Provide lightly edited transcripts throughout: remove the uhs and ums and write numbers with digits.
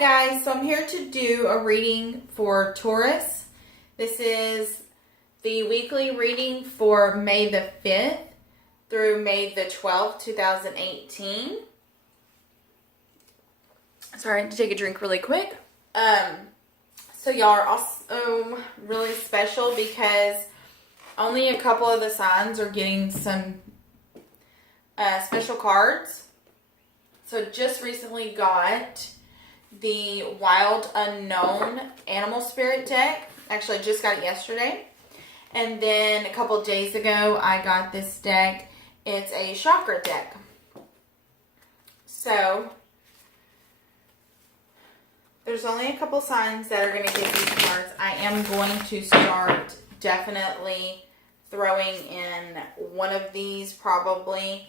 guys, so I'm here to do a reading for Taurus. This is the weekly reading for May the 5th through May the 12th, 2018. Sorry, I had to take a drink really quick. So y'all are also really special because only a couple of the signs are getting some special cards. So just recently got the Wild Unknown Animal Spirit deck. Actually, I just got it yesterday. And then a couple of days ago, I got this deck. It's a chakra deck. So there's only a couple signs that are going to get these cards. I am going to start definitely throwing in one of these probably.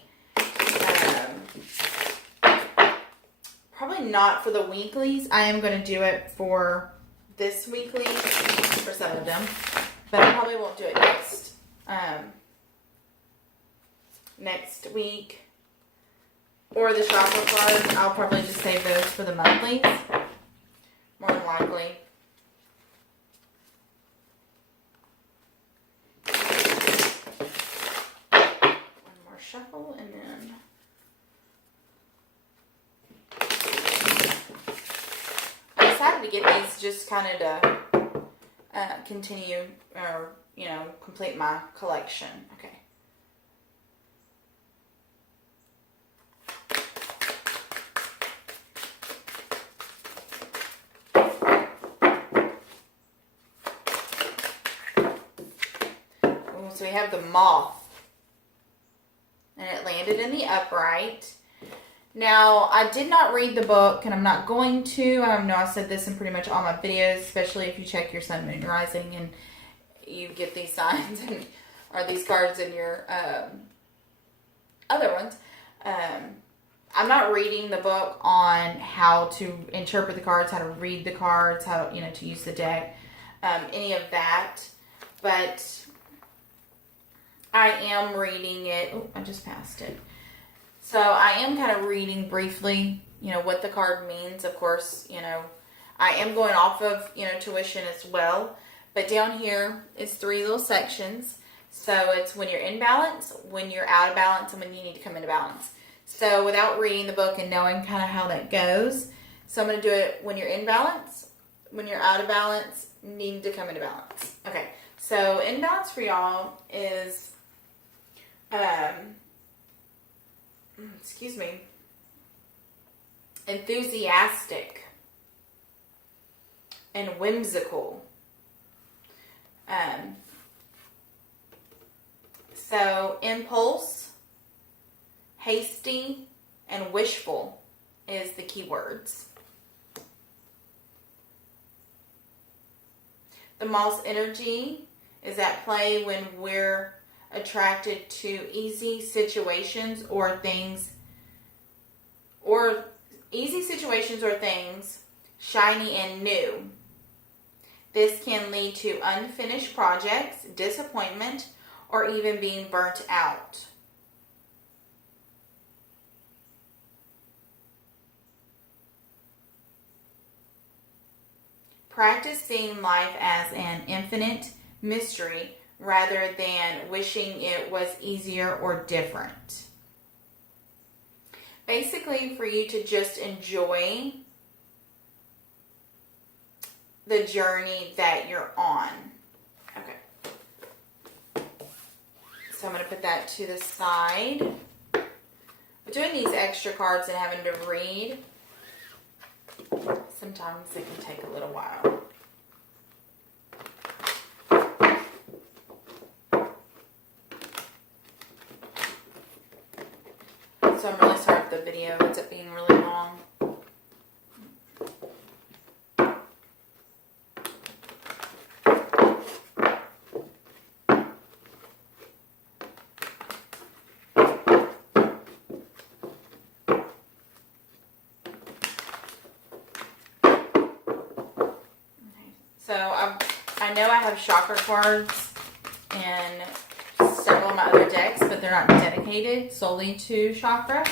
Probably not for the weeklies. I am going to do it for this weekly, for some of them. But I probably won't do it next week. Or the chakra cards. I'll probably just save those for the monthlies. More than likely. One more shuffle and then... to get these just kind of to continue or, complete my collection. Okay. Ooh, so we have the moth. And it landed in the upright. Now, I did not read the book, and I'm not going to. I know I said this in pretty much all my videos, especially if you check your sun, moon, rising, and you get these signs and or these cards in your other ones. I'm not reading the book on how to interpret the cards, how to read the cards, how to use the deck, any of that. But I am reading it. Oh, I just passed it. So I am kind of reading briefly, what the card means. Of course, I am going off of, tuition as well. But down here is 3 little sections. So it's when you're in balance, when you're out of balance, and when you need to come into balance. So without reading the book and knowing kind of how that goes, so I'm going to do it when you're in balance, when you're out of balance, need to come into balance. Okay, so in balance for y'all is... enthusiastic and whimsical. So impulse, hasty, and wishful is the key words. The moth's energy is at play when we're attracted to easy situations or things, shiny and new. This can lead to unfinished projects, disappointment, or even being burnt out. Practice seeing life as an infinite mystery rather than wishing it was easier or different. Basically, for you to just enjoy the journey that you're on. Okay. So I'm going to put that to the side. But doing these extra cards and having to read, sometimes it can take a little while. So I'm really sorry if the video ends up being really long. So I know I have chakra cards and several of my other decks, but they're not dedicated solely to chakra.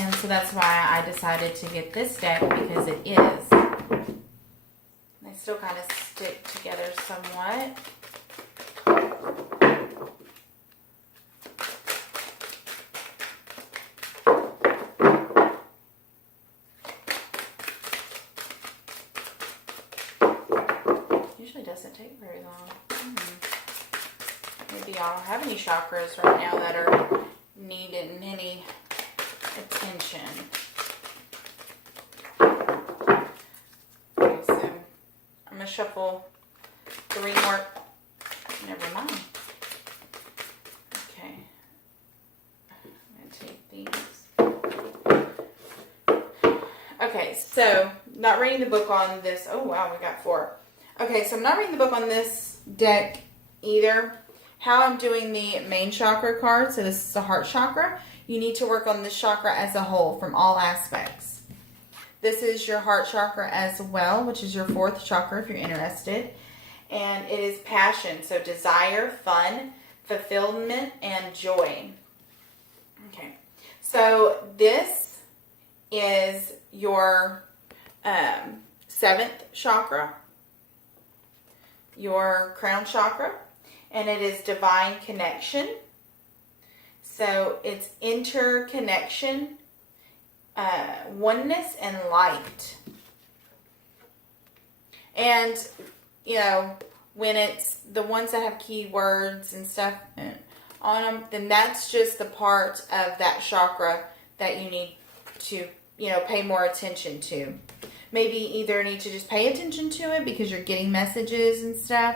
And so that's why I decided to get this deck, because it is. They still kind of stick together somewhat. Usually doesn't take very long. Maybe y'all don't have any chakras right now that are needing any attention. Okay, so I'm going to shuffle 3 more. Never mind. Okay. I'm going to take these. Okay, so not reading the book on this. Oh, wow, we got 4. Okay, so I'm not reading the book on this deck either. How I'm doing the main chakra card, so this is the heart chakra. You need to work on this chakra as a whole from all aspects. This is your heart chakra as well, which is your 4th chakra if you're interested. And it is passion, so desire, fun, fulfillment, and joy. Okay, so this is your 7th chakra, your crown chakra, and it is divine connection. So it's interconnection, oneness, and light. And, you know, when it's the ones that have keywords and stuff on them, then that's just the part of that chakra that you need to, you know, pay more attention to. Maybe either need to just pay attention to it because you're getting messages and stuff,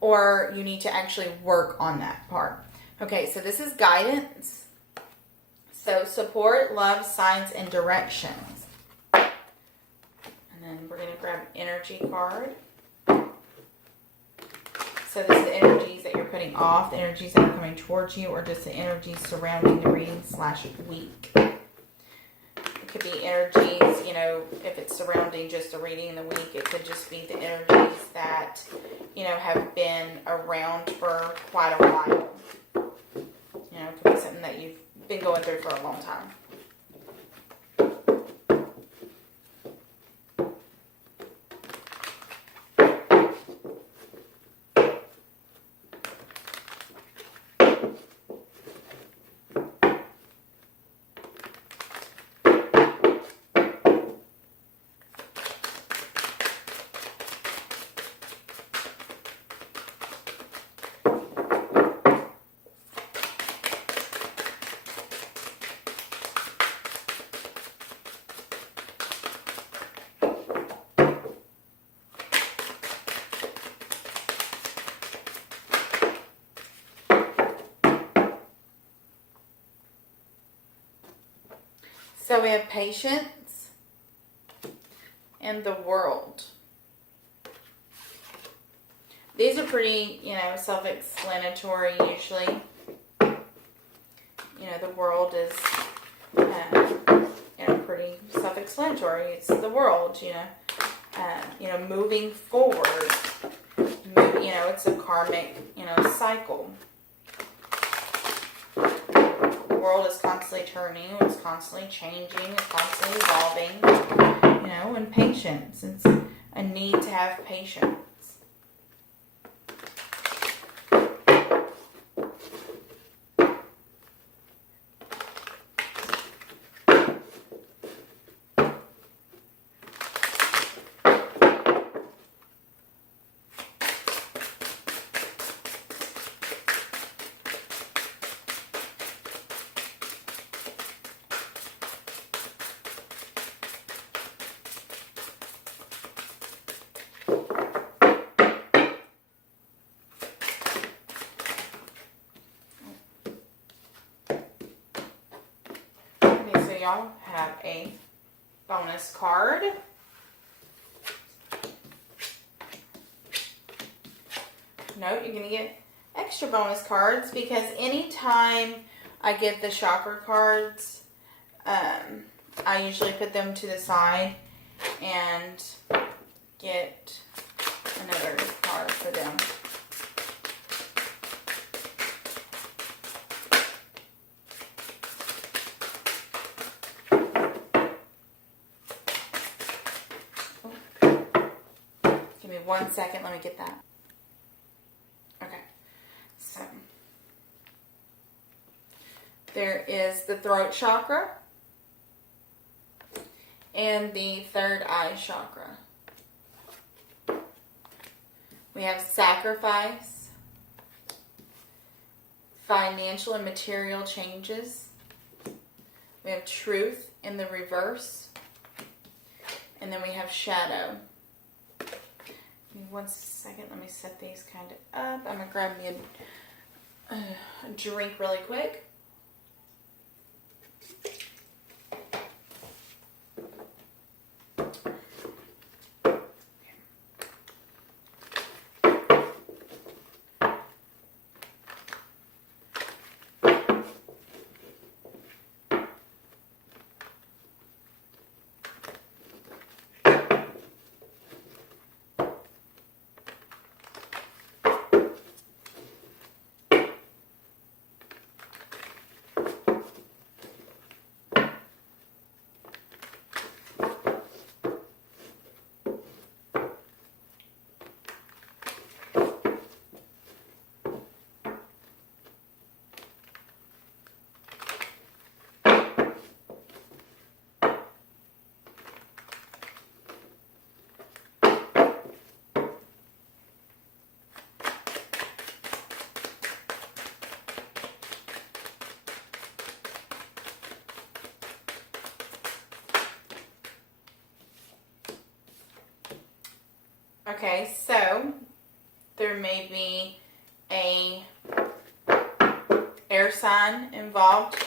or you need to actually work on that part. Okay, so this is guidance. So support, love, signs, and directions. And then we're going to grab an energy card. So this is the energies that you're putting off, the energies that are coming towards you, or just the energies surrounding the reading / week. It could be energies, you know, if it's surrounding just the reading in the week, it could just be the energies that, you know, have been around for quite a while. You know, it could be something that you've been going through for a long time. So we have patience and the world. These are pretty, you know, self-explanatory usually. You know, the world is, you know, pretty self-explanatory. It's the world, you know, moving forward. You know, it's a karmic, you know, cycle. The world is constantly turning, it's constantly changing, it's constantly evolving, you know, and patience. It's a need to have patience. Y'all have a bonus card. Note, you're going to get extra bonus cards because anytime I get the chakra cards, I usually put them to the side and get another card for them. Give me 1 second. Let me get that. Okay. So, there is the throat chakra and the third eye chakra. We have sacrifice, financial and material changes. We have truth in the reverse. And then we have shadow. Give me 1 second. Let me set these kind of up. I'm going to grab me a drink really quick. Okay, so there may be a air sign involved.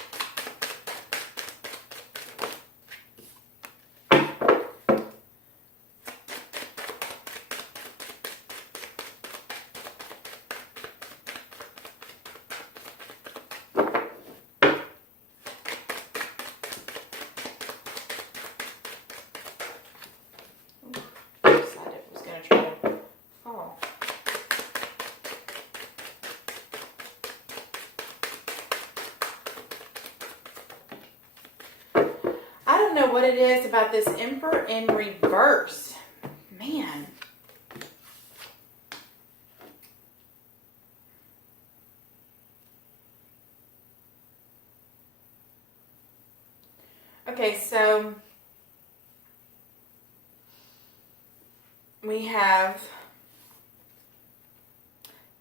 I don't know what it is about this Emperor in reverse. Man. Okay, so we have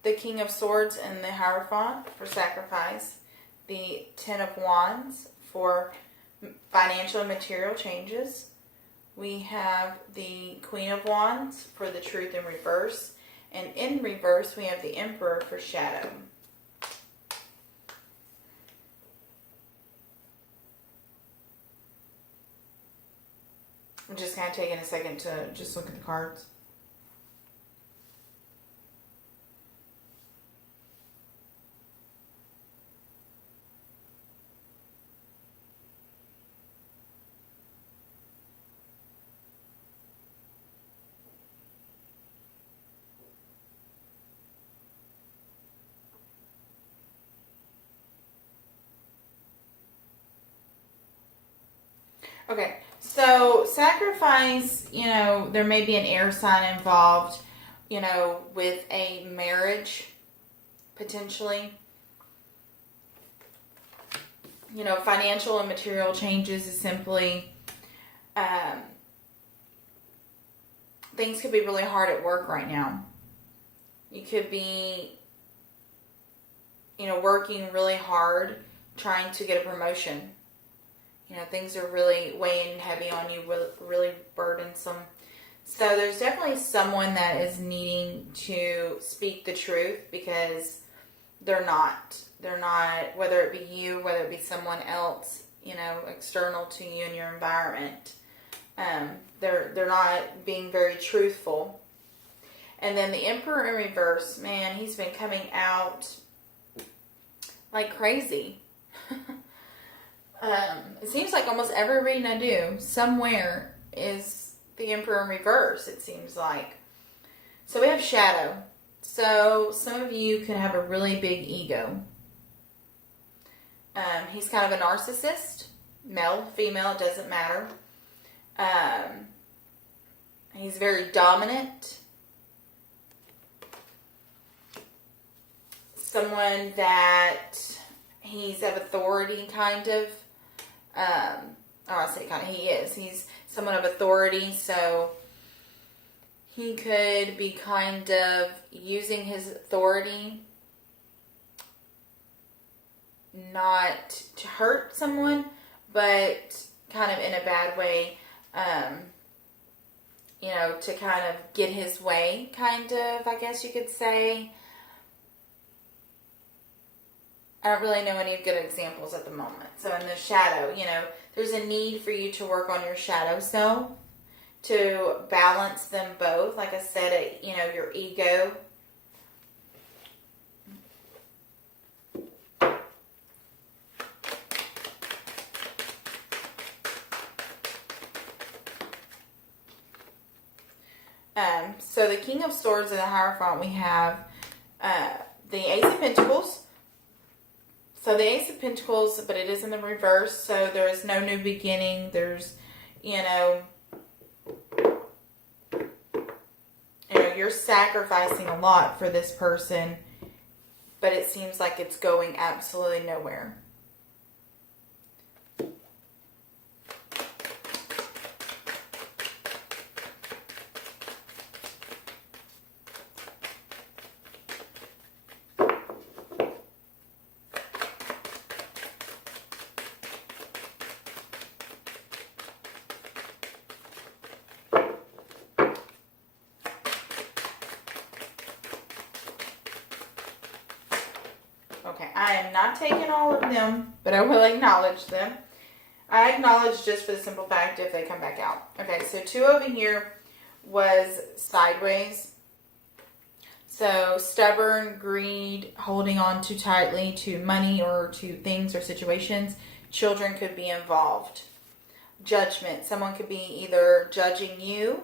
the King of Swords and the Hierophant for sacrifice, the Ten of Wands for financial and material changes. We have the Queen of Wands for the truth in reverse. And in reverse, we have the Emperor for shadow. I'm just kind of taking a second to just look at the cards. Okay, so sacrifice, there may be an air sign involved, with a marriage, potentially. Financial and material changes is simply, things could be really hard at work right now. You could be, working really hard, trying to get a promotion. Things are really weighing heavy on you, really burdensome. So there's definitely someone that is needing to speak the truth because they're not, whether it be you, whether it be someone else, external to you in your environment. They're not being very truthful. And then the Emperor in reverse, man, he's been coming out like crazy. It seems like almost every reading I do, somewhere is the Emperor in reverse, it seems like. So we have shadow. So some of you could have a really big ego. He's kind of a narcissist. Male, female, it doesn't matter. He's very dominant. someone that he's of authority, kind of. I say kind of, he is. He's someone of authority, so he could be kind of using his authority not to hurt someone, but kind of in a bad way, to kind of get his way, kind of, I guess you could say. I don't really know any good examples at the moment. So in the shadow, there's a need for you to work on your shadow self, to balance them both. Like I said, your ego. So the King of Swords in the Hierophant, we have the Ace of Pentacles. So the Ace of Pentacles, but it is in the reverse, so there is no new beginning. There's, you're sacrificing a lot for this person, but it seems like it's going absolutely nowhere. Okay, I am not taking all of them, but I will acknowledge them. I acknowledge just for the simple fact if they come back out. Okay, so 2 over here was sideways. So stubborn, greed, holding on too tightly to money or to things or situations. Children could be involved. Judgment. Someone could be either judging you.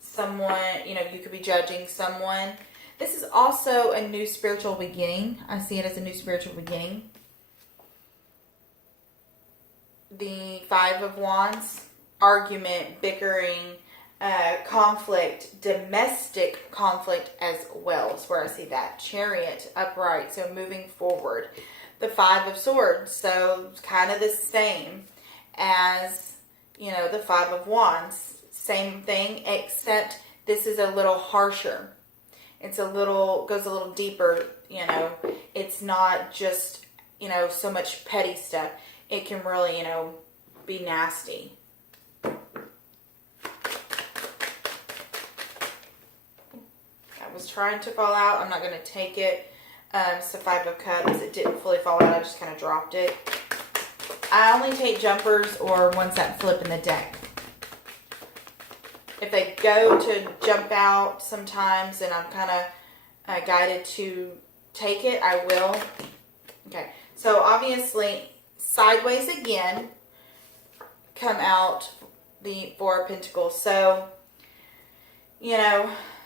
Someone, you could be judging someone. This is also a new spiritual beginning. I see it as a new spiritual beginning. The 5 of Wands, argument, bickering, conflict, domestic conflict as well is where I see that. Chariot, upright, so moving forward. The 5 of Swords, so kind of the same as, the 5 of Wands. Same thing, except this is a little harsher. It's goes a little deeper, It's not just, so much petty stuff. It can really, be nasty. That was trying to fall out. I'm not going to take it. It's the 5 of Cups. It didn't fully fall out. I just kind of dropped it. I only take jumpers or ones that flip in the deck. If they go to jump out sometimes and I'm kind of guided to take it, I will. Okay, so obviously sideways again come out the 4 of Pentacles. So,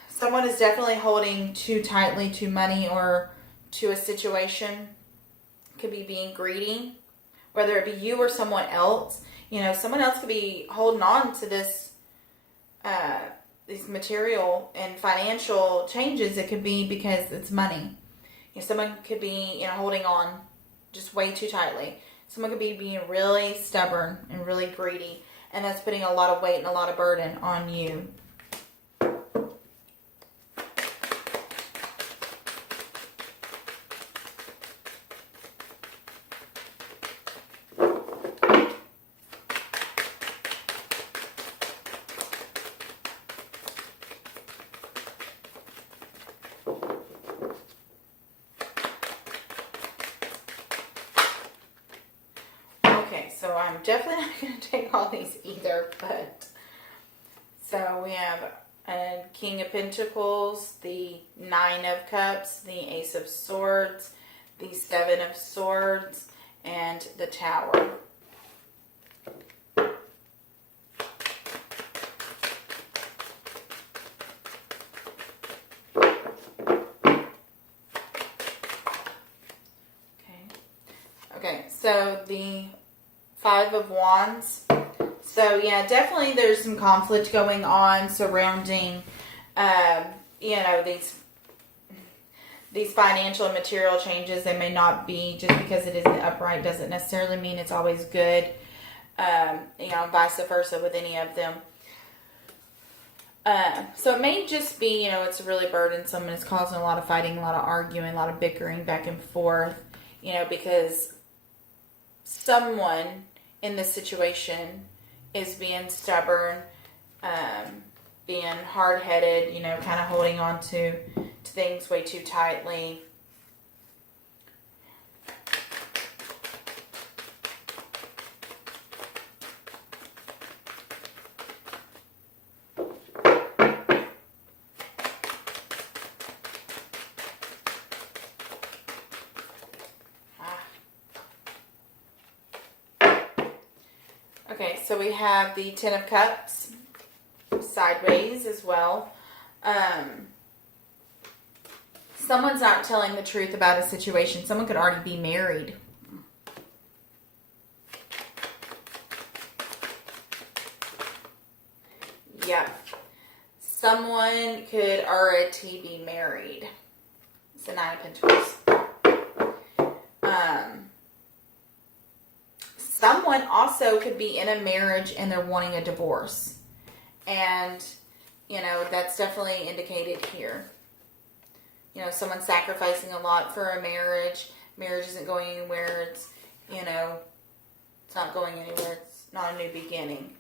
someone is definitely holding too tightly to money or to a situation. Could be being greedy, whether it be you or someone else. Someone else could be holding on to this these material and financial changes. It could be because it's money. Someone could be, holding on just way too tightly. Someone could be being really stubborn and really greedy, and that's putting a lot of weight and a lot of burden on you. So I'm definitely not going to take all these either, but so we have a King of Pentacles, the 9 of Cups, the Ace of Swords, the 7 of Swords, and the Tower. Okay, so the 5 of Wands. So yeah, definitely there's some conflict going on surrounding, these. these financial and material changes, they may not be, just because it is in the upright doesn't necessarily mean it's always good. Vice versa with any of them. So it may just be, it's really burdensome and it's causing a lot of fighting, a lot of arguing, a lot of bickering back and forth, because someone in this situation is being stubborn, being hard-headed, kind of holding on to things way too tightly. Okay, so we have the Ten of Cups sideways as well. Someone's not telling the truth about a situation. Someone could already be married. Yeah. Someone could already be married. It's the Nine of Pentacles. Someone also could be in a marriage and they're wanting a divorce. And, that's definitely indicated here. Someone sacrificing a lot for a marriage. Marriage isn't going anywhere. It's, it's not going anywhere. It's not a new beginning.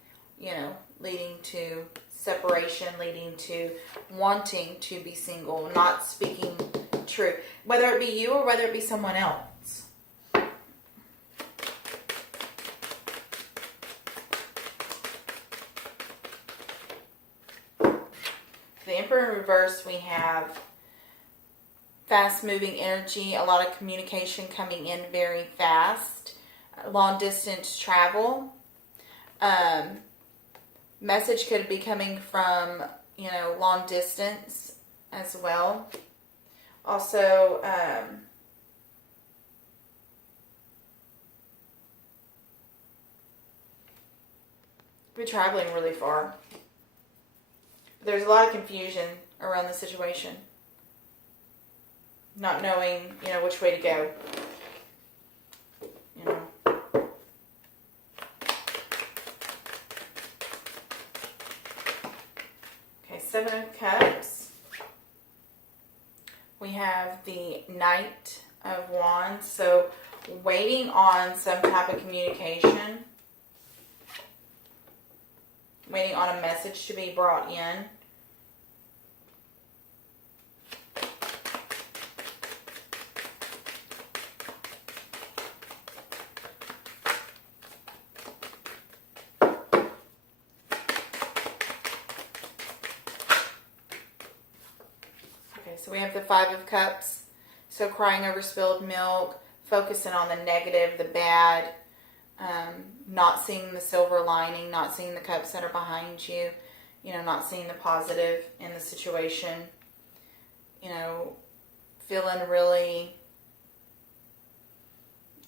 Leading to separation, leading to wanting to be single, not speaking truth. Whether it be you or whether it be someone else. The Emperor in reverse, we have fast-moving energy, a lot of communication coming in very fast, long-distance travel. Message could be coming from, long distance as well. Also, we're traveling really far. There's a lot of confusion around the situation. Not knowing, which way to go. Okay, Seven of Cups. We have the Knight of Wands. So, waiting on some type of communication. Waiting on a message to be brought in. Okay, so we have the Five of Cups. So crying over spilled milk, focusing on the negative, the bad, not seeing the silver lining, not seeing the cups that are behind you, not seeing the positive in the situation, feeling really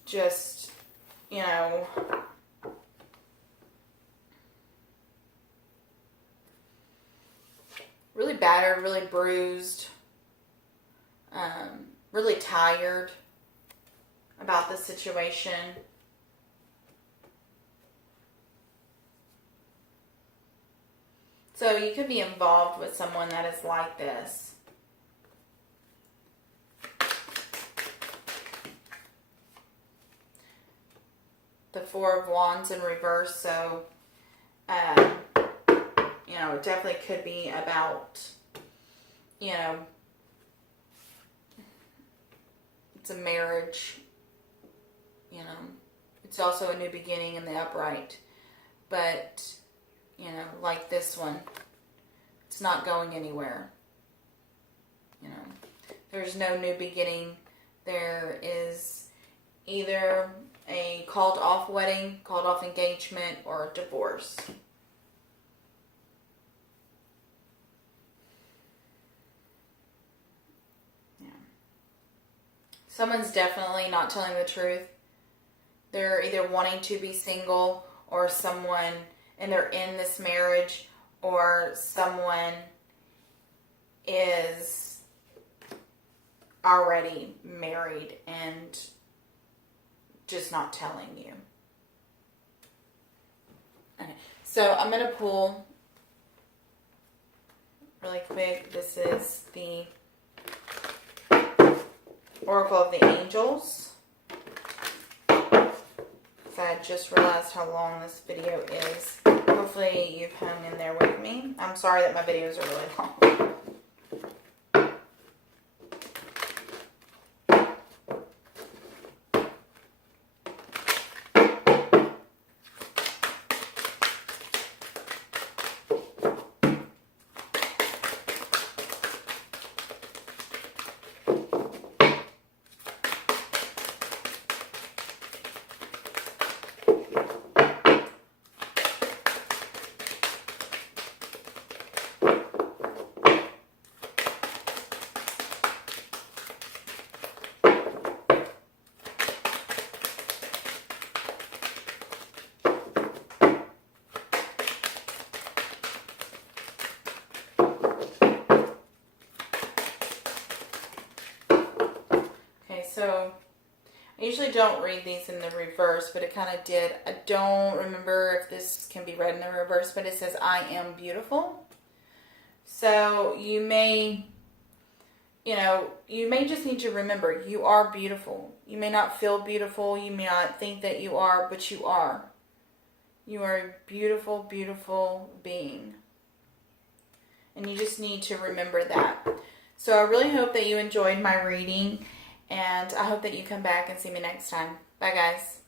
just, really battered, really bruised, really tired about the situation. So you could be involved with someone that is like this. The Four of Wands in reverse. So, it definitely could be about, it's a marriage. It's also a new beginning in the upright. But, like this one, it's not going anywhere. There's no new beginning. There is either a called off wedding, called off engagement, or a divorce. Yeah. Someone's definitely not telling the truth. They're either wanting to be single, or someone, and they're in this marriage, or someone is already married and just not telling you. Okay, so I'm going to pull really quick. This is the Oracle of the Angels. So I just realized how long this video is. Hopefully you've hung in there with me. I'm sorry that my videos are really long. So I usually don't read these in the reverse, but it kind of did. I don't remember if this can be read in the reverse, but it says, I am beautiful. So you may just need to remember, you are beautiful. You may not feel beautiful. You may not think that you are, but you are. You are a beautiful, beautiful being. And you just need to remember that. So I really hope that you enjoyed my reading. And I hope that you come back and see me next time. Bye, guys.